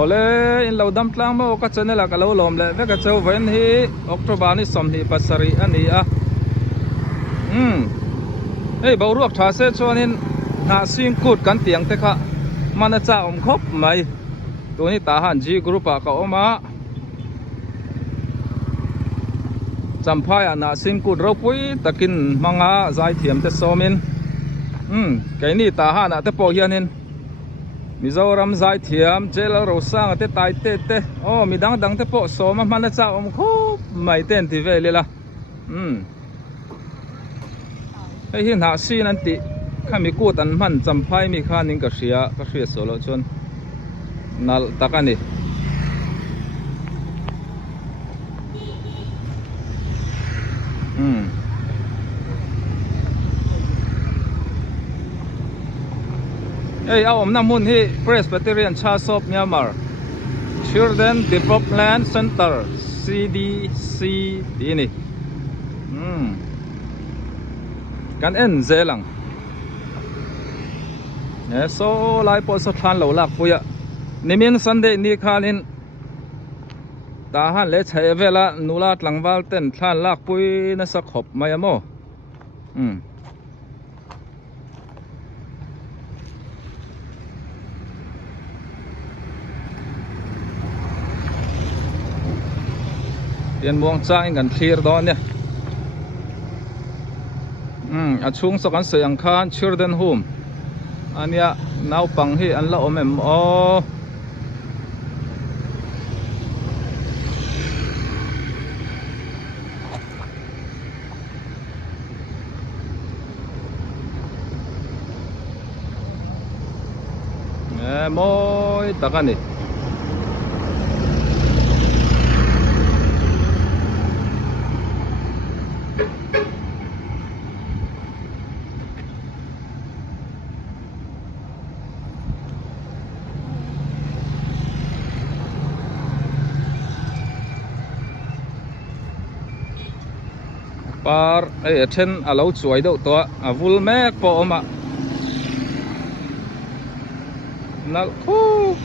ole in lo dam tlang mo ka channel ka lo lom le ve ka chau ven hi october ni som hi pasari ani a ei bo ruak tha se chuanin na sing kut kan tiang te kha mana cha om khop mai tu ni ta han ji group a ka oma champhai ana sing kut ro pui takin manga zai thiam te somin cái ni ta han a te po hianin Mizoram zai thiam chela ro sang te tai te mi dang te po so ma man cha khop mai ten ti ve le la hei hi na si nan ti khami ku tan man champhai mi khanin ka hria solo chon nal takani Hey, nam mun hi Presbyterian Church of Myanmar Children Development Center CDC ini. Kan en zelang. So lai po sa than lo lak puya. Nimin Sunday ni khanin tahan le chhe vela nulat langwal ten than lak pui na sa khop mayamo. Tiền muang trang gần clear đó nhé. À chung so kan sayang khan children home. Ania nau pang hi an la omem o. Moi takani. Par ai then a lo chuai deuh to a vul mek po oma nal khu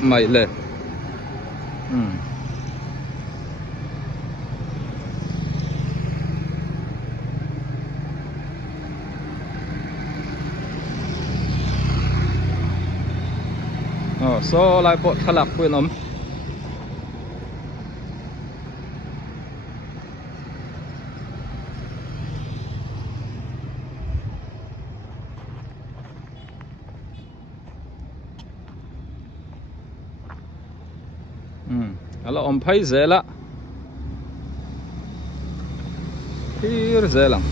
mai le so lai po thalak puin om alo om phai zela hir zelang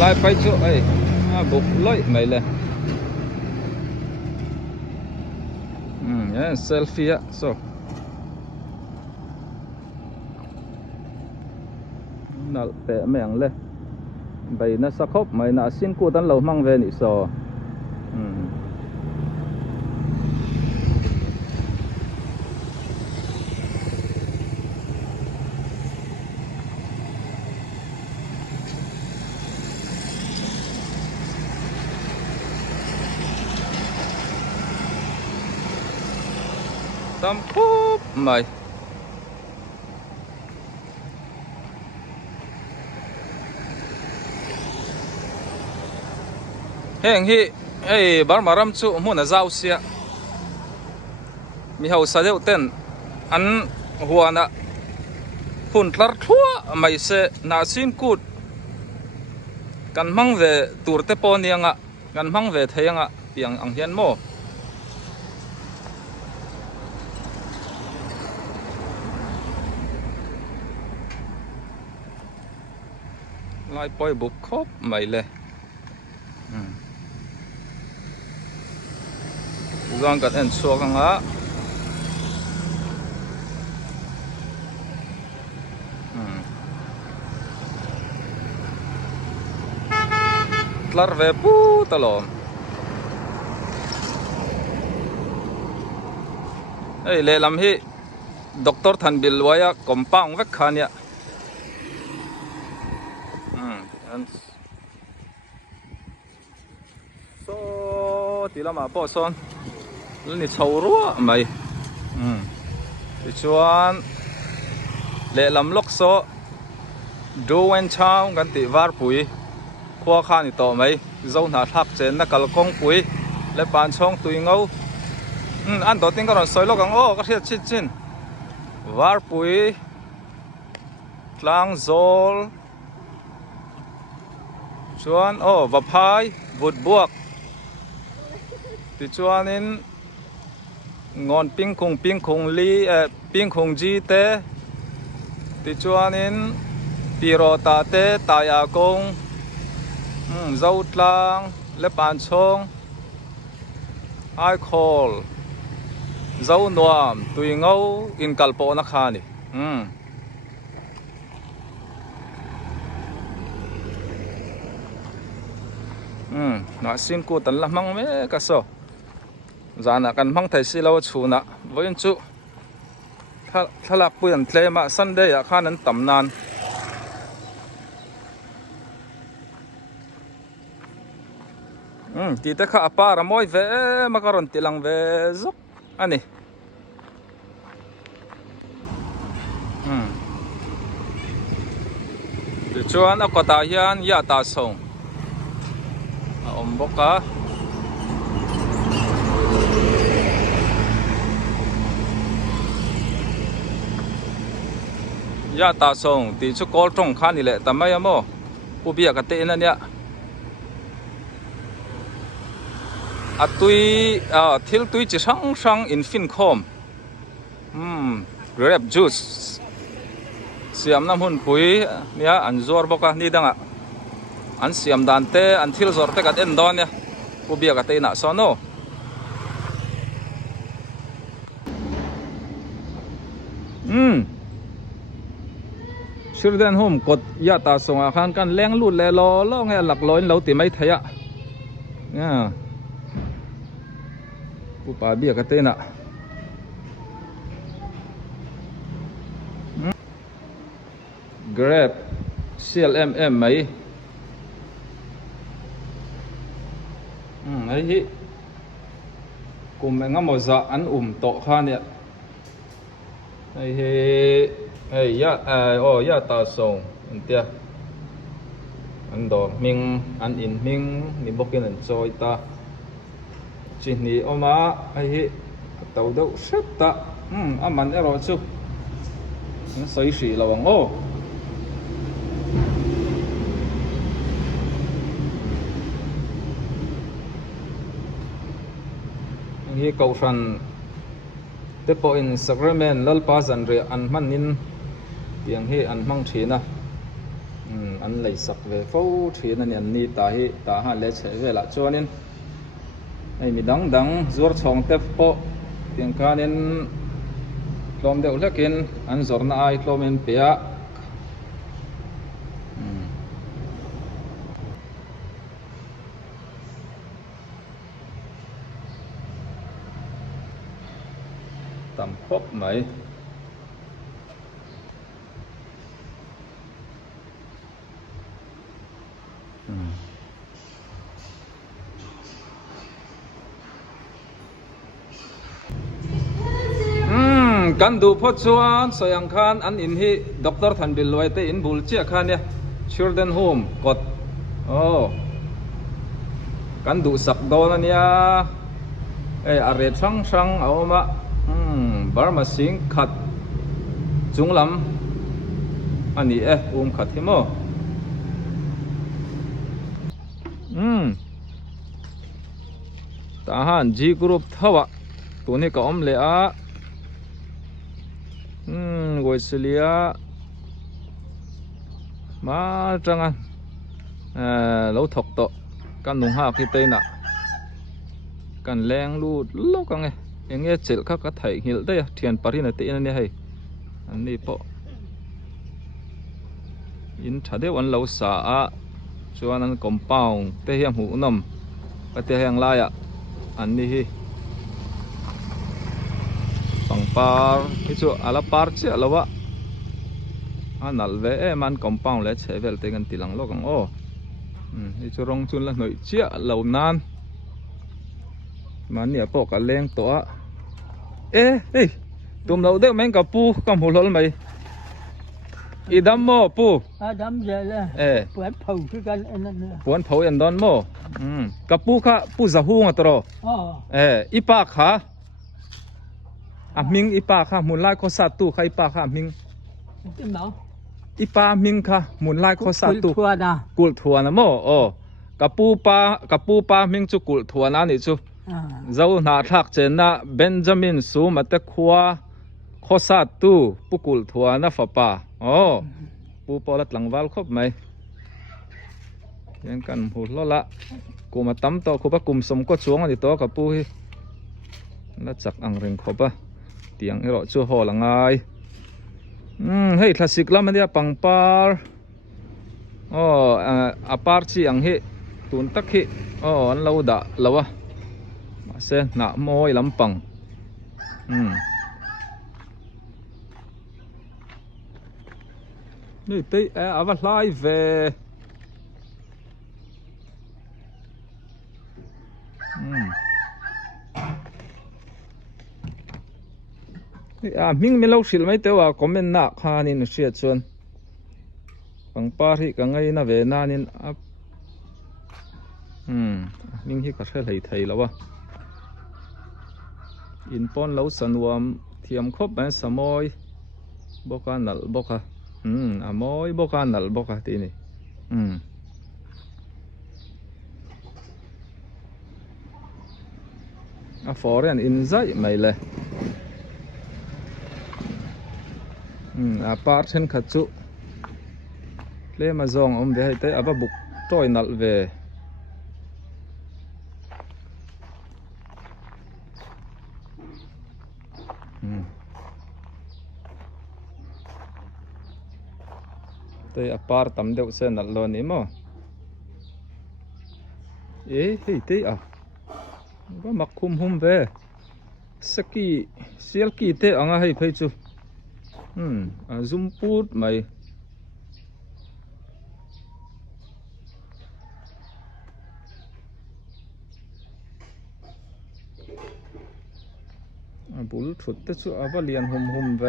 lai phai chu ai buk loi mai le yeah selfie so nal pe meng le bai na sa khop mai na sin ku tan lo mang ve ni so tam khop mai heng hi ei bar maram chu mun a zau sia mi hau sa deuh ten an huana hun tlar thua mai se na sin kut kan mang ve turte ponianga kan mang ve theyanga piang ang hian mo lai poi buk khop mai le Giang cắt en xua khang á tlar ve pu talom ei le lam hi Dr. Than Bilwaya compound vek khania and so tilama po son ni chawrua mai ti chuan le lam lok so do wen chao kan ti var pui khua kha ni to mai zo na thak chen na kal kong pui le pan chong tui ngau an to ting karon soi lok ang o ka thia chin chin var pui tlang zol chuan va phai vut buak ti chuanin ngon ping khung li ping khung ji te ti chuanin piro ta te ta ya kong zo tlang le pan chong ai khol zo nuam tui ngau in kalpo na kha ni na sin ku tan la mang me ka so zana kan mang thai si lo chuna voin chu thalak puyan tlema sunday a khan an tam nan ti te kha para moi ve makaron tilang ve zok ani ti chuan a kota hian ya ta song omboka ya ta song ti chu kol tong khan ni le tamai amo ubia ka te na nya atui thil tui chi sang in fin khom grape juice siam nam hun pui nia an zor boka ni danga an siam dan te an thil zor te kat en don nia ubia ka te na so no children home kot ya ta song a khan kan leng lut le lo nge lak loin lo ti mai thaya nha ku pa bia ka te na grab CLMM mai ấy hi cùng mẹ ngắm màu dạ ăn to khan nè ấy hi ấy ya ya ta song anh tia anh đó mình anh in mình ni bokin anh chơi ta chỉ ni oma ấy hi tàu đâu sét ta aman ero chu nó sấy xì là bằng ô hi cầu san te po in Sacrament lalpa zan re an manin tiang hi an mang thina an lei sak ve fo thina ni an ni ta hi ta ha le che ve la chuanin ai mi dang zur chong te po tiang kanin tlom deuh lekin an zorna ai tlomin pia tầm khóc mày kan du pho chuan soyang khan an in hi Dr. Than Bilwai te in bul chia khan ya children home kot kan du sak do na nia are sang awma Burma sing khat chunglam ani khat himo tahan G group thawa tuni ka om le a goisilia ma changan lo thok to kan nung ha ki te na kan leng lu lo ka nge enge chel kha ka thai hil te thian pari na te na ne hai an ni po in thade wan lo sa a chuan an compound te hiam hu nam ka te hang la ya an ni hi pang par hi chu ala par che lawa anal ve man compound le chevel te kan tilang lo kang o hi chu rong chun la noi chia lo nan man ni apo ka leng to a ê tụm đầu đeo mấy cặp pu cầm hồ lô mày ít đâm mò pu đâm về là quán phồng cái căn anh quán phồng anh đón mò cặp pu khá pu giả hu ngà tro ipa khá mình ipa khá muốn lại có sát tu khá ipa khá mình ipa mình khá muốn lại có sát tu cụt thua na mò cặp pu pa mình chú cụt thua na nị chú dấu nà thạc trên na Benjamin su mà tê khoa khó sát tu pukul thua na phapa pu polat lang val khop mai yang kan hu lo la ku ma tam to khu ba kum som ko chuang ani to ka pu hi la chak ang reng khopa tiang ro chu ho la ngai hei classic lam dia pangpar apar chi ang hi tun tak hi an lo da lawa se na moi lampangนี่ตีเอาไล่เวมิงไม่เล่าสิลไม่เตว่าคอมเมนต์นักฮานินเสียชวนปังปาที่กังไงนะเวนานินมิงที่กัดให้ไทยแล้ววะอินปอนเล่าสนวมเทียมครบแม่สมอยบกานลบกะมอยบกานลบกะทีนี่ฟอร์เรนอินไซไม่เลยปาร์เชนขัดจุเล่มาซองเวให้เตะบุกต้อยนัลเวเตะปาร์ตำเดียวเส้นนัลโลนี่มั้งเฮ้ยเตะก็มักคุมหุ่มเวสกีเซียลกีเตะอ่างให้ไปจูซุ่มพูดไหมบุลชุดเตะจูอาบเลียนหุ่มเว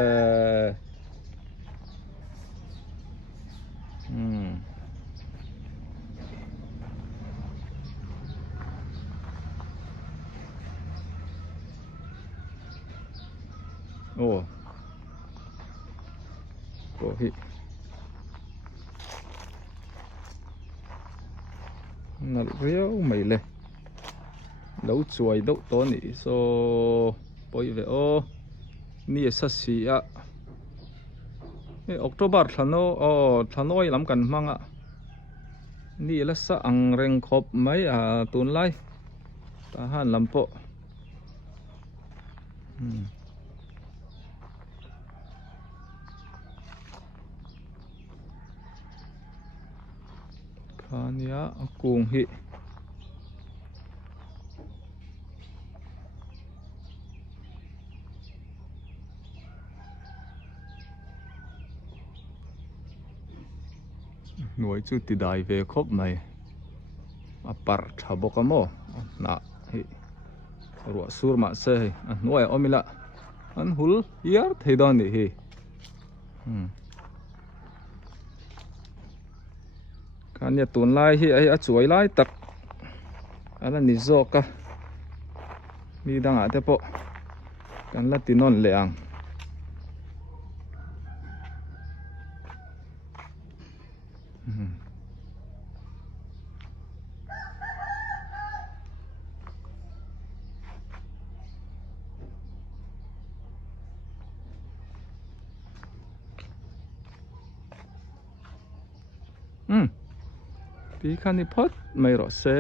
โอ้โหนั่นเรียวไม่เลยแล้วช่วยดูตัวนี้โซ่ปอยเวโอนี่สัตว์สีอ่ะนี่ออกตัวบาร์ทันโอทันโอยล้ำกันมั่งอ่ะนี่ละสะอังเร่งครบไหมตุนไล่ทหารลำโพอันนี้กุ้งหิหน่วยจุดที่ได้เวครบไหมปาร์ชาบกโมน่ะหิรัวสูร์มาเซ่หน่วยอมิละอันหุลยาร์ที่ดอนนี่หิการเนี่ยตุนไล่ที่ไอ้ช่วยไล่ตักอันนั้นนิโซกะมีดังอาเทปะกันละตินนเลียงปีคันนี้พอดไม่รอเซ่